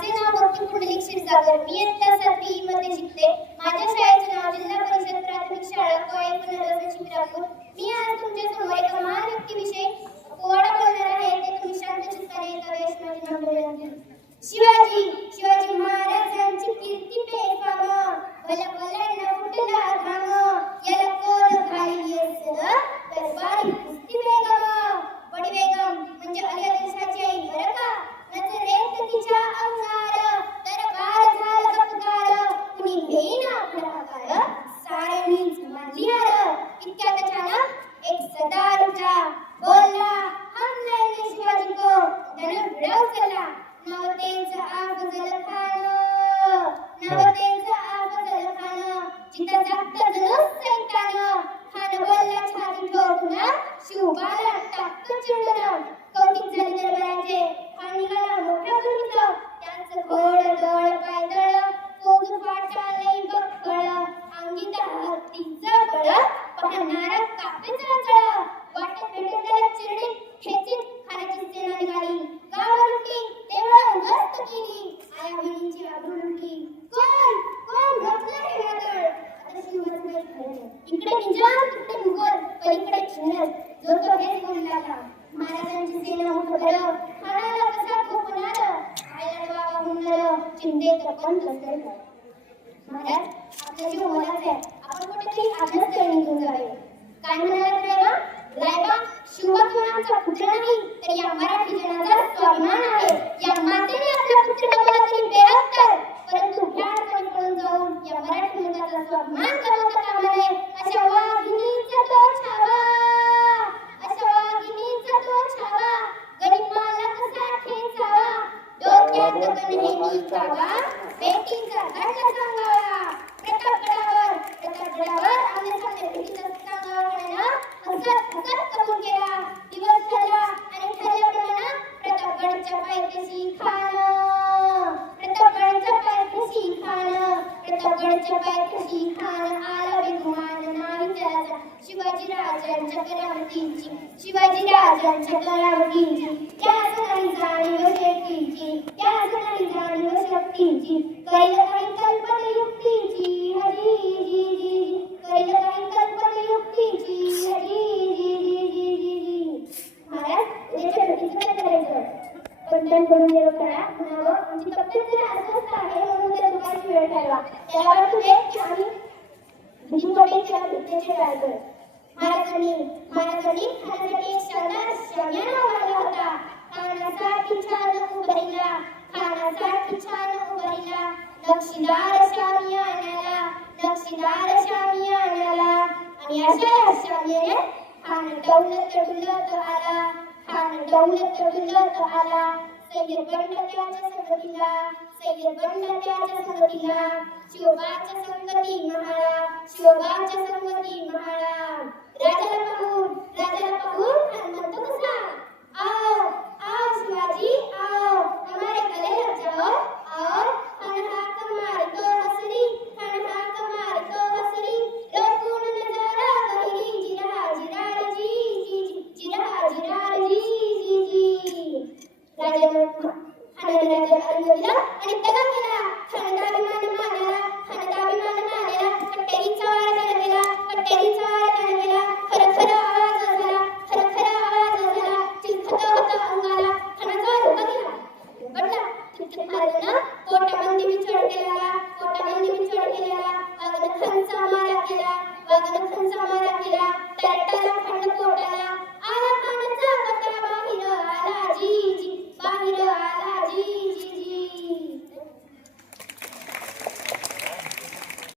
माझे नाव भक्ती पुंडलिक क्षीरसागर मी इयत्ता सातवी मध्ये शिकते साऱ्यांनीच मानली हार इतक्या त्याच्यानं एक सदारूचा बोलला हम नहीं शिवाजी को त्यानं विडाव केला महाराजांची बाबा चिंतेत महाराज जीव मलाच आहे. आपण कुठेतरी आपल्याच तळी निघून जावे. काय म्हणाला रायबा रायबा शिवभक्तांचा पुत्र नाही तर या मराठी जनाचा प्रतापगडच्या पायथ्याशी खाण प्रतापगडच्या पायथ्याशी खाण प्रतापगडच्या पायथ्याशी खाण आला विद्वान नाही त्याचा शिवाजी राजांच्या करावतीची शिवाजी राजांच्या करावतीची त्याच नाही जाणीव शेतीची त्याच नाही जाणीव शक्तीची कैल काही कल्पना युक्तीची हरी जी जी कैल काही कल्पना युक्तीची हरी जी जी जी जी जी महाराज उद्याच्या भेटीचं काय करायचं? पंचन करून गेलो करा. म्हणावं आमची तब्येत जरा अस्वस्थ आहे म्हणून त्या दुपारची वेळ ठरवा. त्याला वाटू दे की आम्ही भीमकोटेच्या विद्येचे रायगड महाराजांनी महाराजांनी खाण्यासाठी एक शानदार शामियाना होता. खाण्यासाठी छान उभारला खाण्यासाठी छान उभारला नक्षीदार शामियानाला नक्षीदार शामियानाला आणि अशा या शामियाने खान दौलत डुलत आला. खान दौलत तो आला. सैन्य बंड त्याच्या संगतीला. सैन्य बंड त्याच्या संगतीला. शिवबाच्या संगती महाळा शिवबाच्या संगती महाळा